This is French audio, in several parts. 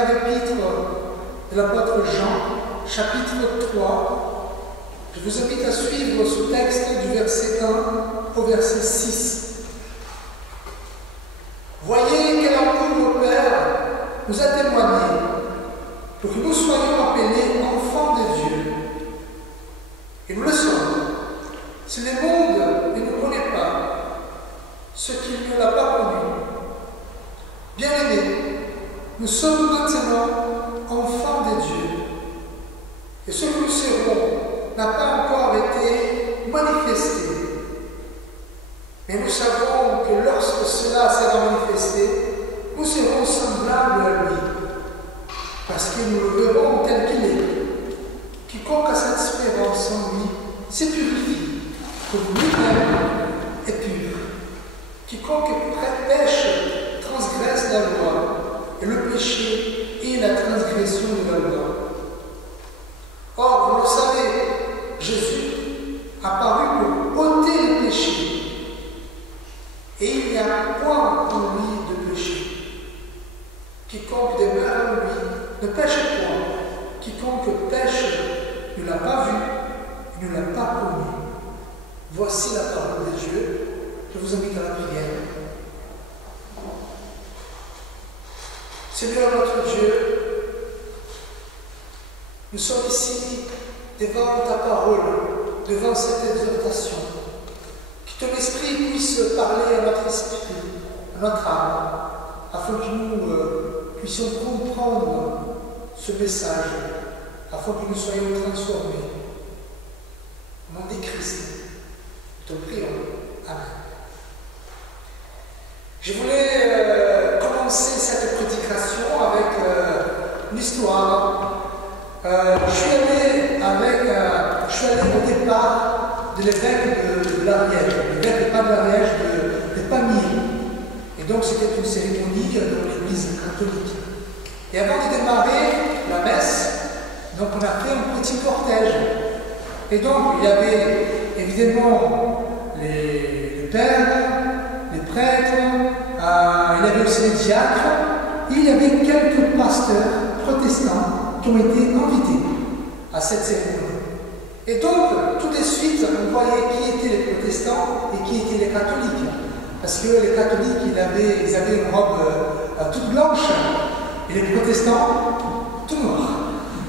première épître de l'apôtre Jean, chapitre 3. Je vous invite à suivre ce texte du verset 1 au verset 6. Voyez quel amour le Père nous a témoigné pour que nous soyons appelés enfants de Dieu. Et nous le sommes. Si le monde ne nous connaît pas, ce qu'il ne l'a pas connu. Bien-aimés, nous sommes maintenant enfants de Dieu. Et ce que nous serons n'a pas encore été manifesté. Mais nous savons que lorsque cela sera manifesté, nous serons semblables à lui. Parce que nous le verrons tel qu'il est. Quiconque a cette espérance en lui se purifie, comme lui-même est pur. Quiconque pêche transgresse la loi, et le péché est la transgression de la loi. Or, vous le savez, Jésus a paru pour ôter le péché, et il n'y a point en lui de péché. Quiconque demeure en lui ne pêche point. Quiconque pêche ne l'a pas vu, et ne l'a pas connu. Voici la parole de Dieu. Je vous invite à la prière. Seigneur notre Dieu, nous sommes ici devant ta parole, devant cette exhortation. Que ton esprit puisse parler à notre esprit, à notre âme, afin que nous puissions comprendre ce message, afin que nous soyons transformés. Au nom de Christ, nous te prions. Amen. Je voulais commencer cette prédication avec une histoire. Je suis allé au départ de l'évêque de l'Ariège, l'évêque pas de l'Ariège, de Pamiers. Et donc c'était une cérémonie dans l'église catholique. Et avant de démarrer la messe, donc on a fait un petit cortège. Et donc il y avait évidemment les pères, les prêtres, il y avait aussi les diacres, et il y avait quelques pasteurs protestants qui ont été invités à cette cérémonie. Et donc, tout de suite, on voyait qui étaient les protestants et qui étaient les catholiques. Parce que les catholiques, ils avaient une robe toute blanche, et les protestants, tout noir.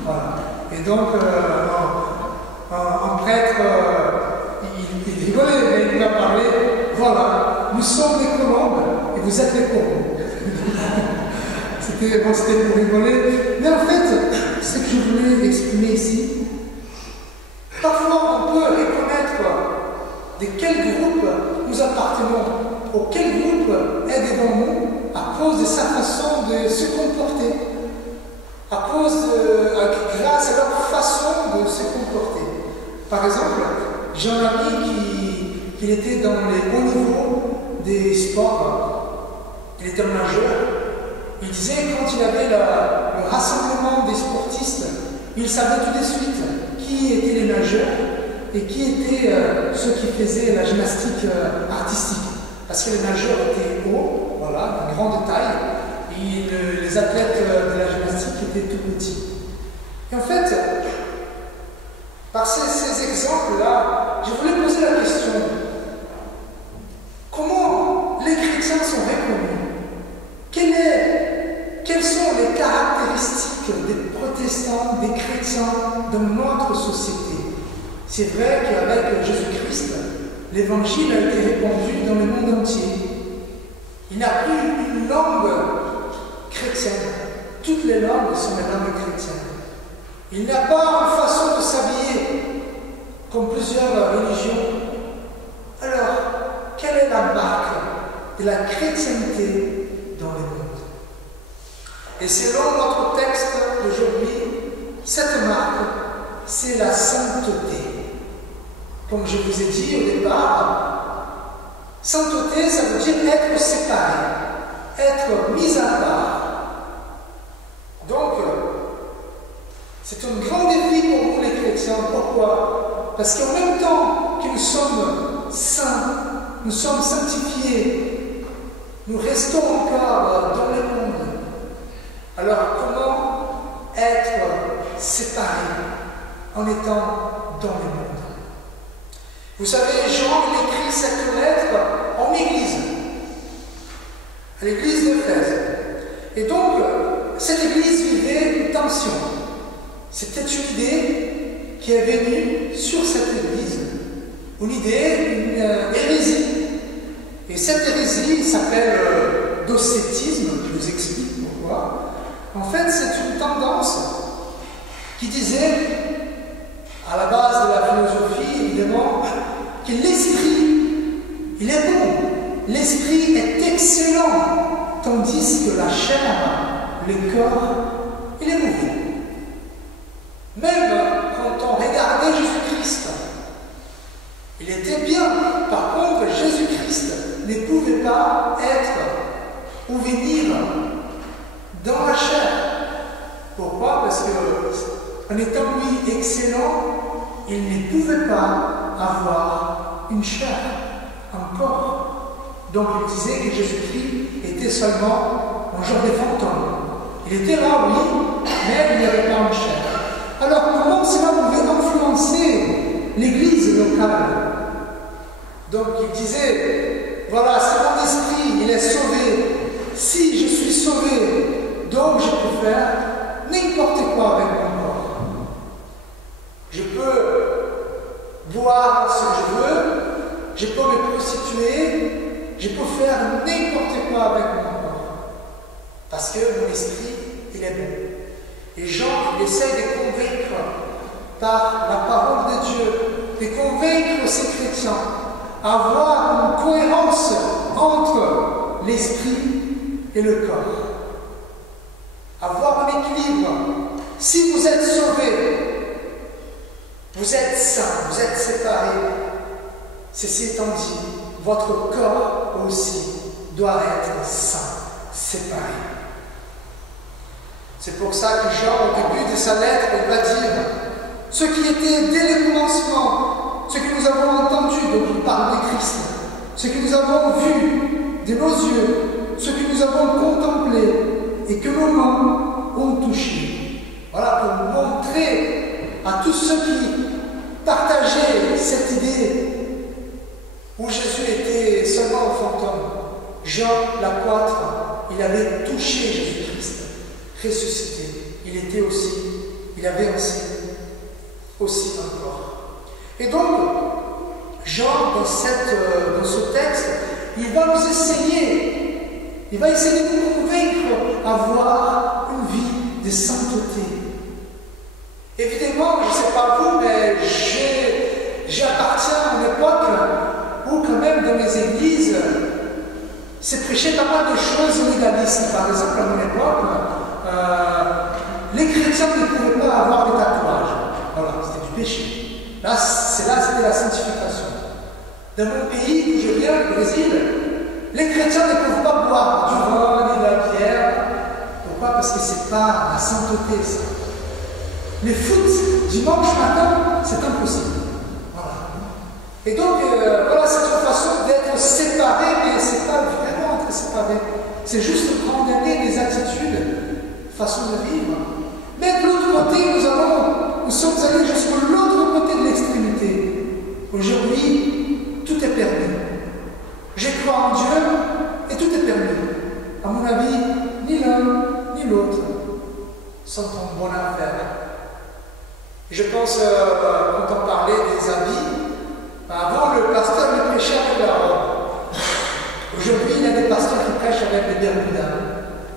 Voilà. Et donc, un prêtre, il rigolait, mais il m'a parlé, voilà, nous sommes les colombes et vous êtes les colombes. C'était pour rigoler. Mais en fait, ce que je voulais exprimer ici, parfois on peut reconnaître de quel groupe nous appartenons, ou quel groupe est devant nous, à cause de sa façon de se comporter, grâce à leur façon de se comporter. Par exemple, j'ai un ami qui était dans les hauts niveaux des sports. Il était un nageur. Il disait quand il avait le rassemblement des sportistes, il savait tout de suite qui étaient les nageurs et qui étaient ceux qui faisaient la gymnastique artistique. Parce que les nageurs étaient hauts, voilà, de grande taille, et les athlètes de la gymnastique étaient tout petits. Et en fait, par ces exemples-là, je voulais poser la question, comment les chrétiens sont reconnus? Quelles sont les caractéristiques des protestants, des chrétiens dans notre société? C'est vrai qu'avec Jésus-Christ, l'évangile a été répandu dans le monde entier. Il n'y a plus une langue chrétienne. Toutes les langues sont les langues chrétiennes. Il n'y a pas une façon de s'habiller comme plusieurs religions. Alors, quelle est la marque de la chrétienté dans le monde? Et selon notre texte d'aujourd'hui, cette marque, c'est la sainteté. Comme je vous ai dit au départ, sainteté, ça veut dire être séparé, être mis à part. Donc, c'est un grand défi pour nous les chrétiens. Pourquoi? Parce qu'en même temps que nous sommes saints, nous sommes sanctifiés, nous restons encore dans le monde. Alors, comment en étant dans le monde. Vous savez, Jean il écrit cette lettre en église, à l'église d'Éphèse. Et donc, cette église vivait une tension. C'était une idée qui est venue sur cette église, une idée, une hérésie. Et cette hérésie s'appelle docétisme, je vous explique pourquoi. En fait, c'est une tendance qui disait, à la base de la philosophie, évidemment, que l'esprit, il est bon, l'esprit est excellent, tandis que la chair, le corps, il est mauvais. Même quand on regardait Jésus-Christ, il était bien. Par contre, Jésus-Christ ne pouvait pas être ou venir dans la chair. Pourquoi? Parce qu'en étant lui excellent, il ne pouvait pas avoir une chair, un corps. Donc il disait que Jésus-Christ était seulement un genre de fantôme. Il était là, oui, mais il n'y avait pas une chair. Alors comment cela pouvait influencer l'église locale? Donc il disait, voilà, c'est mon esprit, il est sauvé. Si je suis sauvé, donc je peux faire n'importe quoi avec mon corps. Je peux boire ce que je veux, je peux me prostituer, je peux faire n'importe quoi avec mon corps. Parce que mon esprit, il est bon. Et Jean, il essaie de convaincre par la parole de Dieu, de convaincre ces chrétiens à avoir une cohérence entre l'esprit et le corps. Avoir un équilibre. Si vous êtes sauvés, vous êtes saints, vous êtes séparés. Ceci étant dit, votre corps aussi doit être saint, séparé. C'est pour ça que Jean, au début de sa lettre, il va dire ce qui était dès le commencement, ce que nous avons entendu, donc il parle de Christ, ce que nous avons vu de nos yeux, ce que nous avons contemplé et que nos mains ont touché. Voilà, pour montrer à tous ceux qui partageaient cette idée où Jésus était seulement un fantôme. Jean, l'apôtre, il avait touché Jésus-Christ, ressuscité. Il avait aussi un corps. Et donc, Jean, dans ce texte, il va nous essayer, il va essayer de nous convaincre à avoir une vie de sainteté. Évidemment, je ne sais pas vous, mais j'appartiens à une époque où quand même dans les églises, c'est prêché pas mal de choses légalistes. Par exemple, à mon époque, les chrétiens ne pouvaient pas avoir des tatouages. Voilà, c'était du péché. Là, c'était la sanctification. Dans mon pays d'où je viens, le Brésil, les chrétiens ne peuvent pas boire du vin ni de la bière. Pourquoi? Parce que c'est pas la sainteté, ça. Les foot dimanche matin, c'est impossible. Voilà. Et donc, voilà, c'est une façon d'être séparé, mais c'est pas vraiment être séparé. C'est juste condamner des attitudes, façon de vivre. Mais de l'autre côté, nous sommes allés jusqu'à l'autre côté de l'extrémité. Aujourd'hui, tout est permis. Je crois en Dieu et tout est permis. À mon avis, ni l'un ni l'autre sont en bonne affaire. Je pense, quand on parlait des habits, avant le pasteur il prêchait avec la robe. Aujourd'hui, il y a des pasteurs qui prêchent avec les bermudas.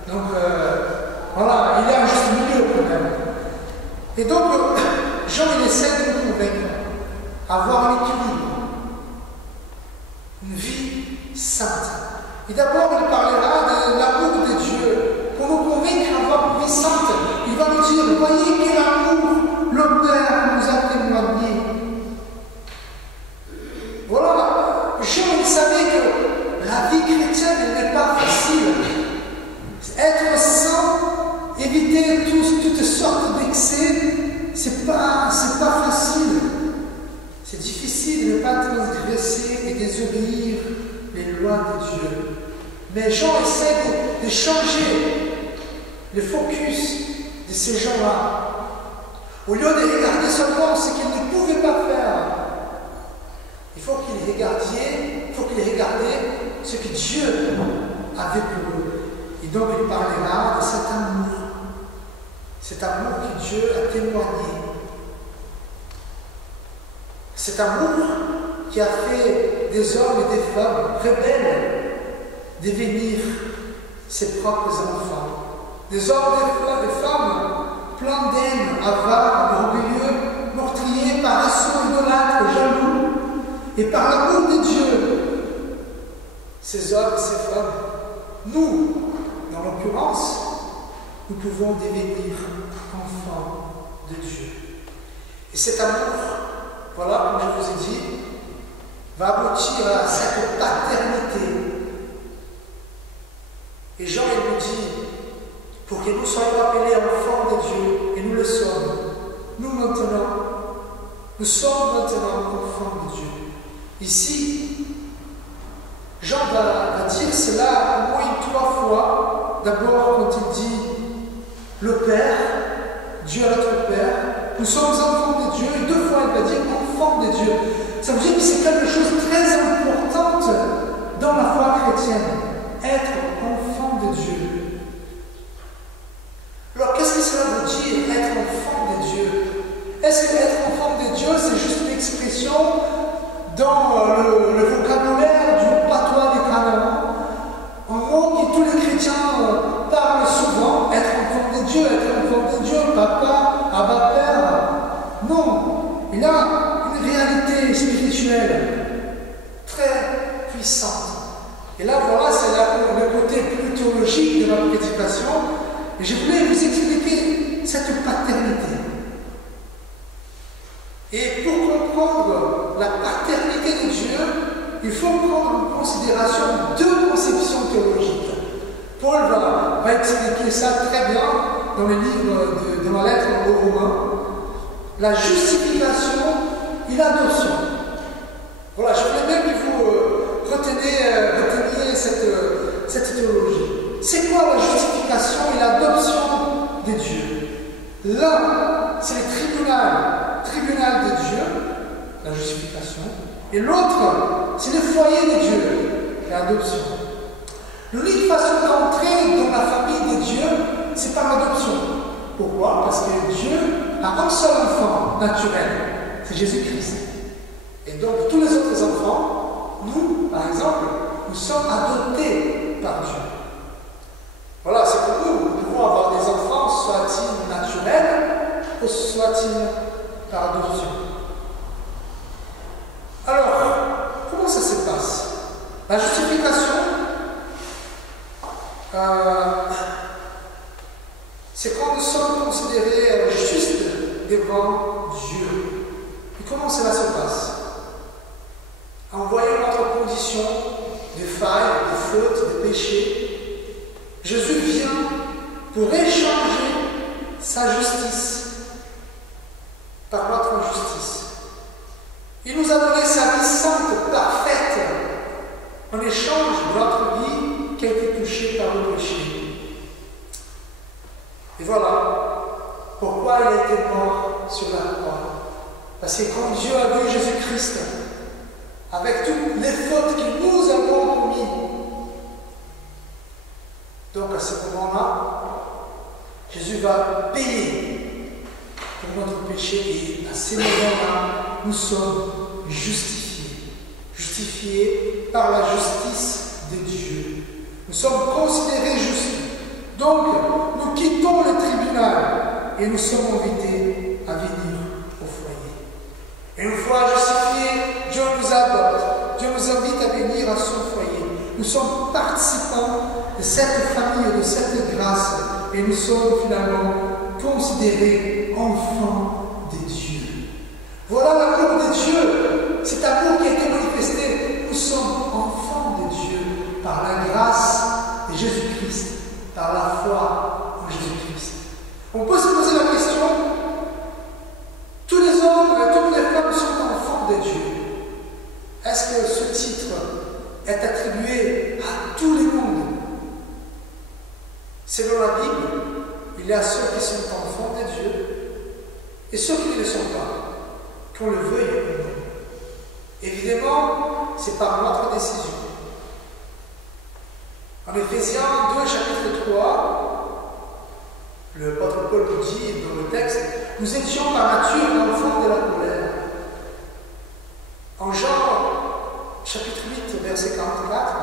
Donc, voilà, il y a un juste milieu quand même. Et donc, Jean, il essaie de nous convaincre, avoir un équilibre, une vie sainte. Et d'abord, il parlera de l'amour de Dieu. Pour nous convaincre d'avoir une vie sainte, il va nous dire, voyez quel amour le Père nous a témoigné. Voilà, Jean, il savait que la vie chrétienne n'est pas facile. Être saint, éviter toutes sortes d'excès, c'est pas facile. C'est difficile de ne pas transgresser et désobéir les lois de Dieu. Mais Jean essaie de changer le focus de ces gens-là Au lieu de regarder seulement ce qu'il ne pouvait pas faire, il faut qu'il regardait ce que Dieu avait pour eux. Et donc il parlera de cet amour que Dieu a témoigné. Cet amour qui a fait des hommes et des femmes rebelles devenir ses propres enfants. Des hommes et des femmes pleins d'haine, avares, orgueilleux, meurtriers, paresseux, idolâtres, jaloux. Et par l'amour de Dieu, ces hommes et ces femmes, nous, dans l'occurrence, nous pouvons devenir enfants de Dieu. Et cet amour, voilà, comme je vous ai dit, va aboutir à cette paternité. Et Jean, il nous dit, pour que nous soyons appelés enfants de Dieu, et nous le sommes, nous sommes maintenant enfants de Dieu. Ici, Jean va dire cela au moins 3 fois. D'abord, quand il dit le Père, Dieu notre Père, nous sommes enfants de Dieu, et 2 fois il va dire enfants de Dieu. Ça veut dire que c'est quelque chose de très important dans la foi chrétienne, être enfant de Dieu. Alors, qu'est-ce que cela veut dire, être enfant de Dieu? Est-ce que être enfant de Dieu, c'est juste une expression dans le vocabulaire du patois des Canaan, un mot que tous les chrétiens parlent souvent, être enfant de Dieu, papa, Abba Père? Non, il y a une réalité spirituelle très puissante. Et là, voilà, c'est le côté plus théologique de ma prédication. Et je voulais vous expliquer cette paternité. Et pour comprendre la paternité de Dieu, il faut prendre en considération 2 conceptions théologiques. Paul va expliquer ça très bien dans le livre de la lettre aux Romains. La justification et l'adoption. Voilà, je voulais même que vous reteniez cette théologie. C'est quoi la justification et l'adoption de Dieu? L'un, c'est le tribunal de Dieu, la justification, et l'autre, c'est le foyer de Dieu, l'adoption. L'unique façon d'entrer dans la famille de Dieu, c'est par l'adoption. Pourquoi? Parce que Dieu a un seul enfant naturel, c'est Jésus-Christ. Et donc tous les autres enfants, nous, par exemple, nous sommes adoptés par Dieu. Voilà, c'est pour nous. Nous pouvons avoir des enfants, soit-ils naturels, ou soit-ils par adoption. Alors, comment ça se passe? La justification, c'est quand nous sommes considérés justes devant Dieu. Et comment cela se passe? En voyant notre condition de faille, de faute, de péché, Jésus vient pour échanger sa justice par notre injustice. Il nous a donné sa vie sainte, parfaite, en échange de notre vie qui a été touchée par le péché. Et voilà pourquoi il a été mort sur la croix. Parce que quand Dieu a vu Jésus-Christ, avec toutes les fautes que nous avons commises, donc à ce moment-là, Jésus va payer pour notre péché et à ce moment-là, nous sommes justifiés. Justifiés par la justice de Dieu. Nous sommes considérés justes. Donc, nous quittons le tribunal et nous sommes invités à venir au foyer. Et une fois justifiés, Dieu nous adopte. Dieu nous invite à venir à son foyer. Nous sommes participants de cette famille, de cette grâce, et nous sommes finalement considérés enfants de Dieu. Voilà l'amour de Dieu, cet amour qui a été manifesté. Nous sommes enfants de Dieu par la grâce de Jésus-Christ, par la foi en Jésus-Christ. On peut se poser la question, tous les hommes et toutes les femmes sont enfants de Dieu. Est-ce que ce titre est attribué à tous les mondes? Selon la Bible, il y a ceux qui sont enfants de Dieu et ceux qui ne le sont pas, qu'on le veuille ou non. Évidemment, c'est par notre décision. En Éphésiens 2, chapitre 3, l'apôtre Paul nous dit dans le texte, nous étions par nature enfants de la colère. En Jean, chapitre 8, verset 44,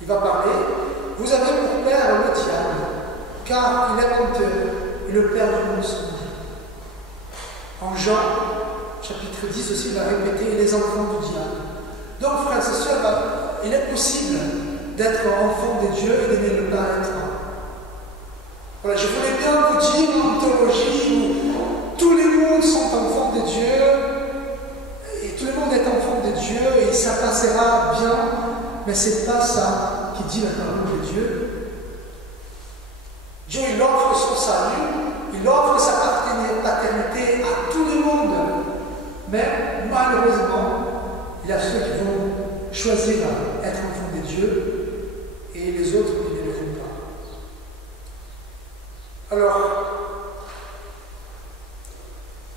il va parler, vous avez pour père le diable, car il est honteux et le père du mensonge. En Jean, chapitre 10 aussi, il va répéter les enfants du diable. Donc, frères et sœurs, il est possible d'être enfant de Dieu et d'aimer ne pas être. Voilà, je voulais bien vous dire en théologie où tous les mondes sont enfants de Dieu et tout le monde est enfant de Dieu et ça passera bien, mais c'est pas ça qui dit la parole de Dieu. Dieu, il offre son salut, il offre sa paternité à tout le monde, mais malheureusement, il y a ceux qui vont choisir d'être enfants de Dieu et les autres qui ne le font pas. Alors,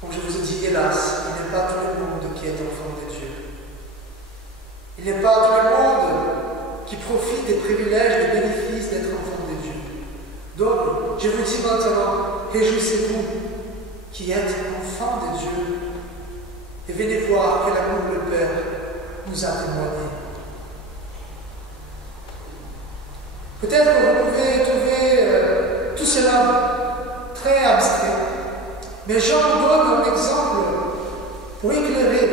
comme je vous ai dit, hélas, il n'est pas tout le monde qui est enfant de Dieu. Il n'est pas tout le monde qui profite des privilèges, des bénéfices d'être enfant de Dieu. Donc, je vous dis maintenant, réjouissez-vous qui êtes enfants de Dieu et venez voir quel amour le Père nous a témoigné. Peut-être que vous pouvez trouver tout cela très abstrait, mais Jean nous donne un exemple pour éclairer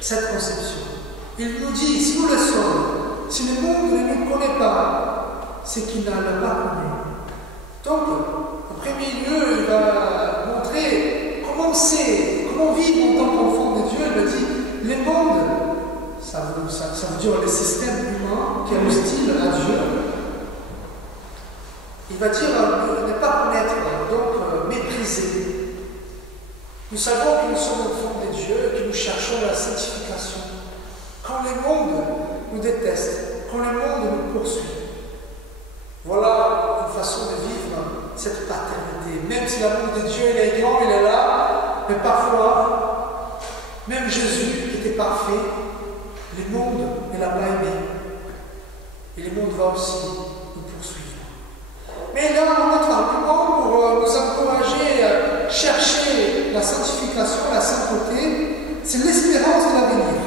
cette conception. Il nous dit, si nous le sommes, si le monde ne nous connaît pas, c'est qu'il n'a pas connu. Donc, en premier lieu, il va montrer comment vivre en tant qu'enfant de Dieu. Il me dit, les mondes, ça veut dire le système humain qui est hostile à Dieu. Il va dire ne pas connaître, donc mépriser. Nous savons que nous sommes enfants de Dieu et que nous cherchons la sanctification. Quand le monde nous déteste, quand le monde nous poursuit, voilà une façon de vivre cette paternité. Même si l'amour de Dieu il est grand, il est là, mais parfois, même Jésus qui était parfait, le monde ne l'a pas aimé. Et le monde va aussi nous poursuivre. Mais là, notre argument pour nous encourager à chercher la sanctification, la sainteté, c'est l'espérance de l'avenir.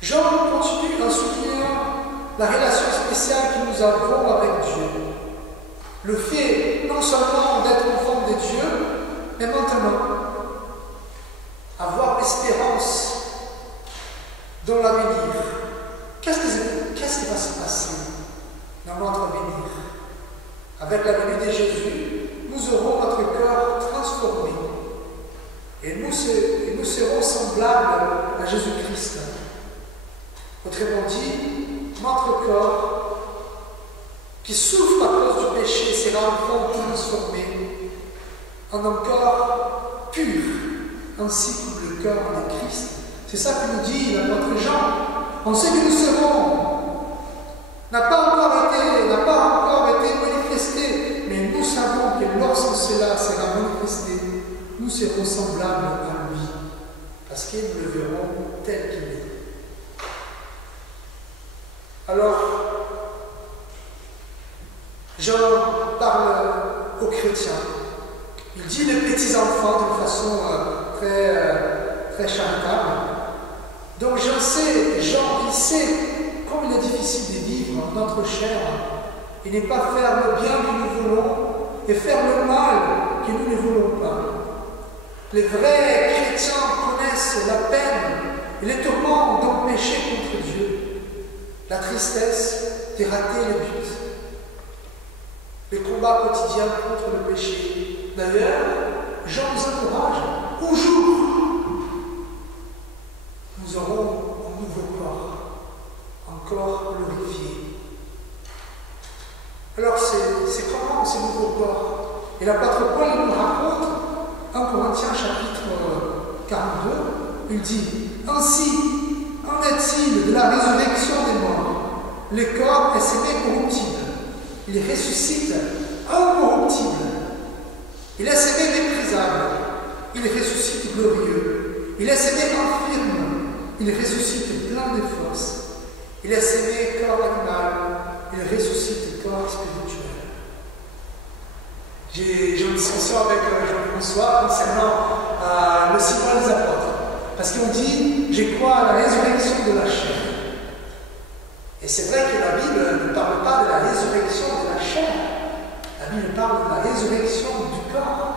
Jean continue en soulignant la relation spéciale que nous avons avec Dieu. Le fait non seulement d'être enfant de Dieu, mais maintenant avoir l'espérance dans l'avenir. Qu'est-ce qui va se passer dans notre avenir? Avec la venue de Jésus, nous aurons notre cœur transformé et nous serons semblables à Jésus-Christ. Autrement dit, notre corps qui souffre à cause du péché sera enfin transformé en un corps pur, ainsi comme le corps de Christ. C'est ça que nous dit l'apôtre Jean. On sait que nous serons, n'a pas encore été manifesté, mais nous savons que lorsque cela sera manifesté, nous serons semblables à lui, parce que nous le verrons tel qu'il est. Alors, Jean parle aux chrétiens. Il dit les petits enfants d'une façon très charitable. Donc Jean, il sait comme il est difficile de vivre notre chair et ne pas faire le bien que nous voulons et faire le mal que nous ne voulons pas. Les vrais chrétiens connaissent la peine et les tourments d'un péché contre Dieu, la tristesse de rater le but, le combat quotidien contre le péché. D'ailleurs, Jean nous encourage, au jour, nous aurons un nouveau corps, un corps glorifié. Alors, c'est comment ce nouveau corps? Et l'apôtre Paul nous raconte, en Corinthiens chapitre 42, il dit, ainsi, en est-il de la résurrection des morts? Le corps est semé corruptible, il ressuscite incorruptible. Il est aimé méprisable, il ressuscite glorieux. Il est aimé infirme, il ressuscite plein de force. Il est aimé corps animal, il ressuscite corps spirituel. J'ai une discussion avec Jean-François concernant le symbole des apôtres. Parce qu'on dit, je crois à la résurrection de la chair. Et c'est vrai que la Bible ne parle pas de la résurrection de la chair. La Bible parle de la résurrection du corps.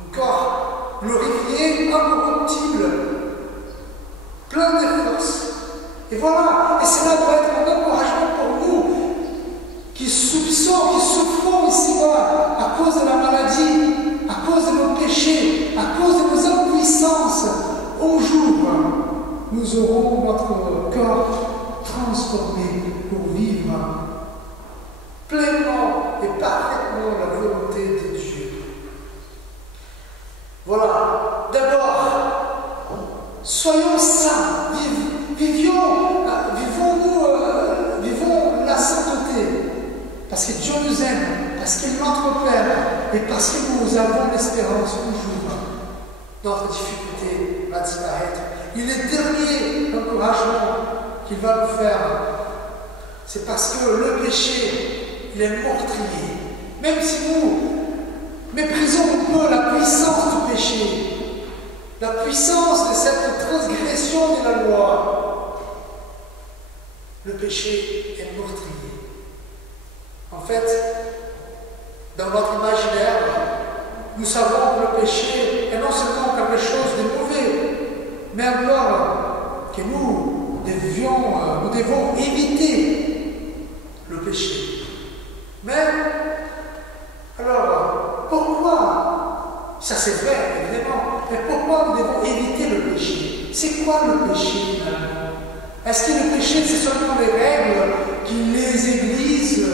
Un corps glorifié, incorruptible, plein de force. Et voilà, et cela doit être un encouragement pour nous qui subissons, qui souffrons ici-bas à cause de la maladie, à cause de nos péchés, à cause de nos impuissances. Un jour, nous aurons notre corps transformé pour vivre pleinement et parfaitement la volonté de Dieu. Voilà, d'abord, soyons saints, vivons la sainteté, parce que Dieu nous aime, parce qu'il est notre Père, et parce que nous avons l'espérance qu'un jour, notre difficulté va disparaître. Et le dernier encouragement qu'il va nous faire, c'est parce que le péché, il est meurtrier. Même si nous méprisons un peu la puissance du péché, la puissance de cette transgression de la loi, le péché est meurtrier. En fait, dans notre imaginaire, nous savons que le péché est non seulement quelque chose de mauvais, mais encore que nous devons éviter le péché. Mais, alors, pourquoi? Ça c'est vrai, évidemment, mais pourquoi nous devons éviter le péché? C'est quoi le péché finalement? Est-ce que le péché, c'est seulement les règles que les églises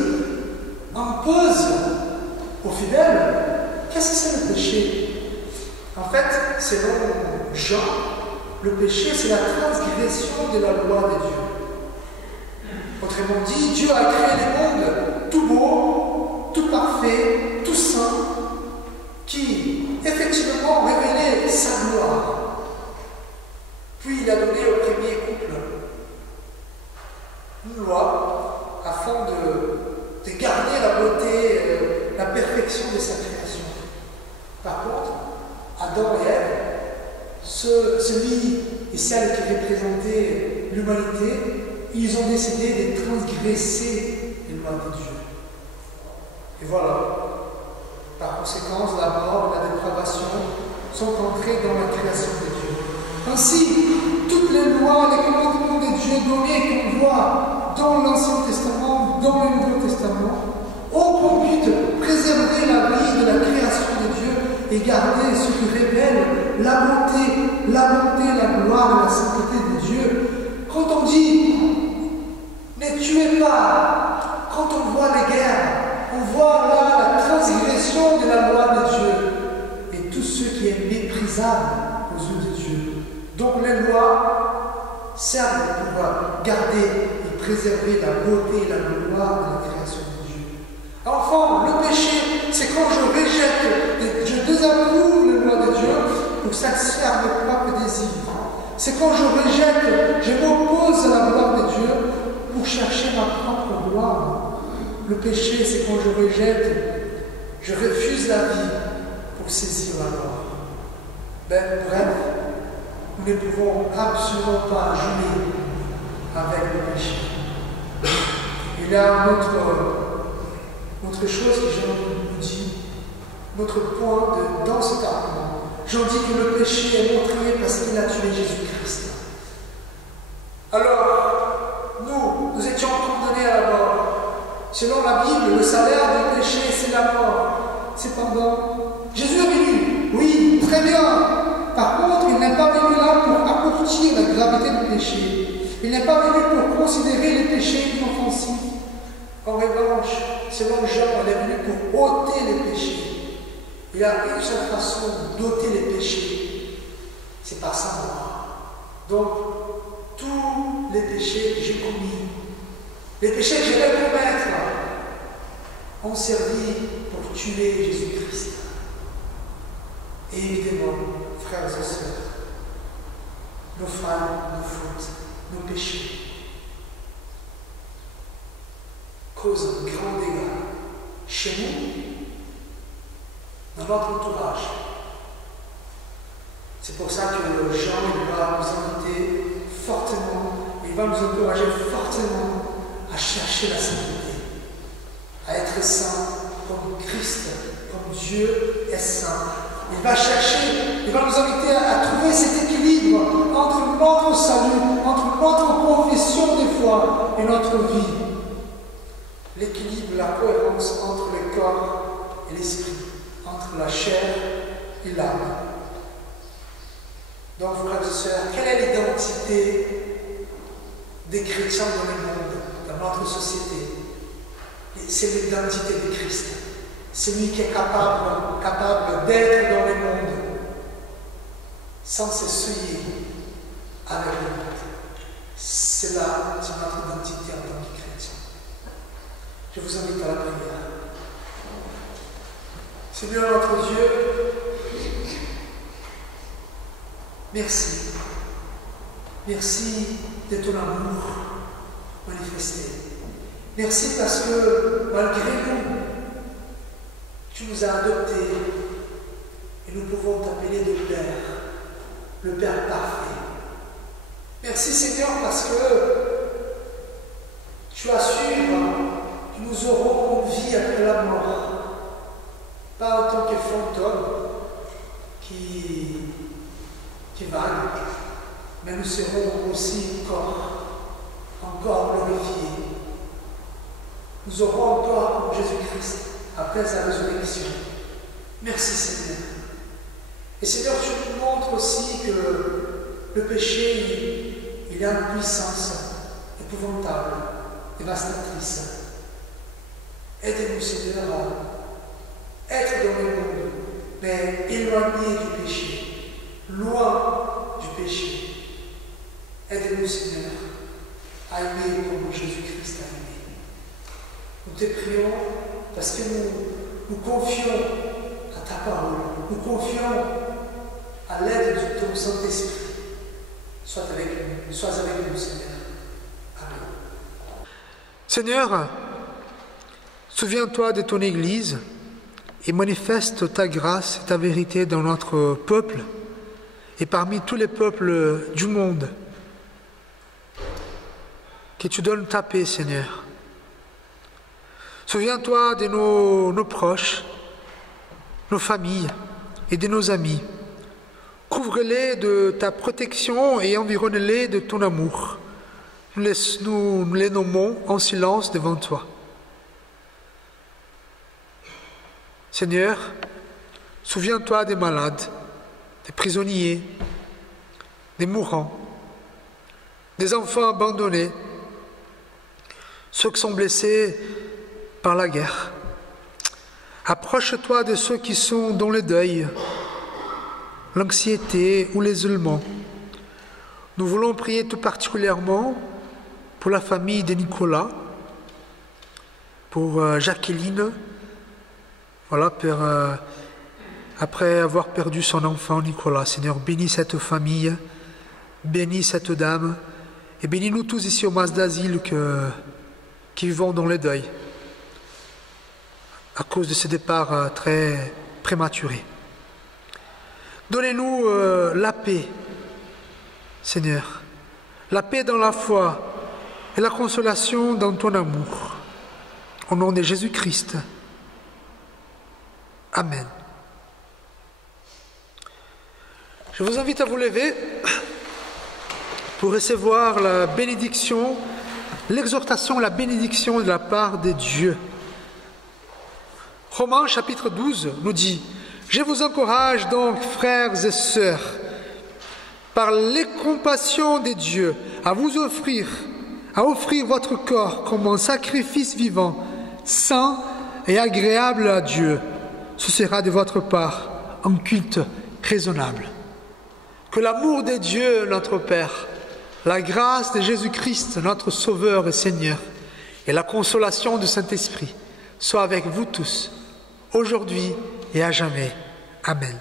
imposent aux fidèles? Qu'est-ce que c'est le péché? En fait, selon Jean, le péché, c'est la transgression de la loi de Dieu. Autrement dit, Dieu a créé le monde tout beau, tout parfait, tout saint, qui effectivement révélait sa gloire. Puis il a donné au premier couple une loi afin de garder la beauté, la perfection de sa création. Par contre, Adam et Ève, celui et celle qui représentaient l'humanité, ils ont décidé de transgresser les lois de Dieu. Et voilà, par conséquence, la mort et la dépravation sont entrées dans la création de Dieu. Ainsi, toutes les lois, les commandements de Dieu donnés qu'on voit dans l'Ancien Testament, dans le Nouveau Testament, ont pour but de préserver la vie de la création de Dieu et garder ce qui révèle la bonté, la gloire et la sainteté de Dieu. Quand on dit ne tuez pas, quand on voit les guerres, on voit là la transgression de la loi de Dieu et tout ce qui est méprisable aux yeux de Dieu. Donc les lois servent pour garder et préserver la beauté et la gloire de la création de Dieu. Enfin, le péché, c'est quand je rejette et je désapprouve les lois de Dieu pour satisfaire mes propres désirs. C'est quand je rejette, je m'oppose à la gloire de Dieu pour chercher ma propre gloire. Le péché, c'est quand je rejette, je refuse la vie pour saisir la gloire. Bref, nous ne pouvons absolument pas jouer avec le péché. Il y a une autre chose que Jean nous dit, notre point dans cet argument. Jean dit que le péché est montré parce qu'il a tué Jésus-Christ. Alors, nous étions condamnés à la mort. Selon la Bible, le salaire du péché, c'est la mort. Cependant, Jésus est venu. Oui, très bien. Par contre, il n'est pas venu là pour accourcir la gravité du péché. Il n'est pas venu pour considérer les péchés inoffensifs. En revanche, selon Jean, il est venu pour ôter les péchés. Il y a une seule façon d'ôter les péchés, c'est par sa mort. Donc, tous les péchés que j'ai commis, les péchés que je vais commettre, ont servi pour tuer Jésus-Christ. Et évidemment, frères et sœurs, nos failles, nos fautes, nos péchés causent un grand dégât chez nous, dans notre entourage. C'est pour ça que Jean va nous inviter fortement, il va nous encourager fortement à chercher la sainteté, à être saint comme Christ, comme Dieu est saint. Il va nous inviter à trouver cet équilibre entre notre salut, entre notre confession des foi et notre vie. L'équilibre, la cohérence entre le corps et l'esprit, entre la chair et l'âme. Donc, frères et sœurs, quelle est l'identité des chrétiens dans le monde, dans notre société? C'est l'identité de Christ. C'est lui qui est capable d'être dans le monde sans se souiller avec le monde. C'est là notre identité en tant que chrétien. Je vous invite à la prière. Seigneur notre Dieu, merci. Merci de ton amour manifesté. Merci parce que malgré nous, tu nous as adoptés et nous pouvons t'appeler le Père parfait. Merci Seigneur parce que tu assures que nous aurons une vie après la mort, pas en tant que fantôme qui vague, mais nous serons aussi encore glorifiés. Nous aurons encore comme Jésus-Christ après sa résurrection. Merci Seigneur. Et Seigneur, tu nous montres aussi que le péché, il a une puissance épouvantable, dévastatrice. Aide-nous Seigneur à être dans le monde, mais éloigné du péché, loin du péché. Aide-nous Seigneur à aimer comme Jésus-Christ a aimé. Nous te prions parce que nous confions à ta parole, nous confions à l'aide de ton Saint-Esprit. Sois avec nous, Seigneur. Amen. Seigneur, souviens-toi de ton Église et manifeste ta grâce et ta vérité dans notre peuple et parmi tous les peuples du monde. Que tu donnes ta paix, Seigneur. Souviens-toi de nos proches, nos familles et de nos amis. Couvre-les de ta protection et environne-les de ton amour. Nous les nommons en silence devant toi. Seigneur, souviens-toi des malades, des prisonniers, des mourants, des enfants abandonnés, ceux qui sont blessés par la guerre. Approche-toi de ceux qui sont dans le deuil, l'anxiété ou l'isolement. Nous voulons prier tout particulièrement pour la famille de Nicolas, pour Jacqueline, voilà, après avoir perdu son enfant Nicolas. Seigneur, bénis cette famille, bénis cette dame, et bénis-nous tous ici au Mas d'Asile qui vivons dans le deuil, à cause de ce départ très prématuré. Donnez-nous la paix, Seigneur, la paix dans la foi et la consolation dans ton amour. Au nom de Jésus-Christ. Amen. Je vous invite à vous lever pour recevoir la bénédiction, l'exhortation, la bénédiction de la part de Dieu. Romains chapitre 12 nous dit: je vous encourage donc, frères et sœurs, par les compassions de Dieu, à offrir votre corps comme un sacrifice vivant, saint et agréable à Dieu. Ce sera de votre part un culte raisonnable. Que l'amour de Dieu, notre Père, la grâce de Jésus-Christ, notre Sauveur et Seigneur, et la consolation du Saint-Esprit soient avec vous tous, aujourd'hui et à jamais. Amen.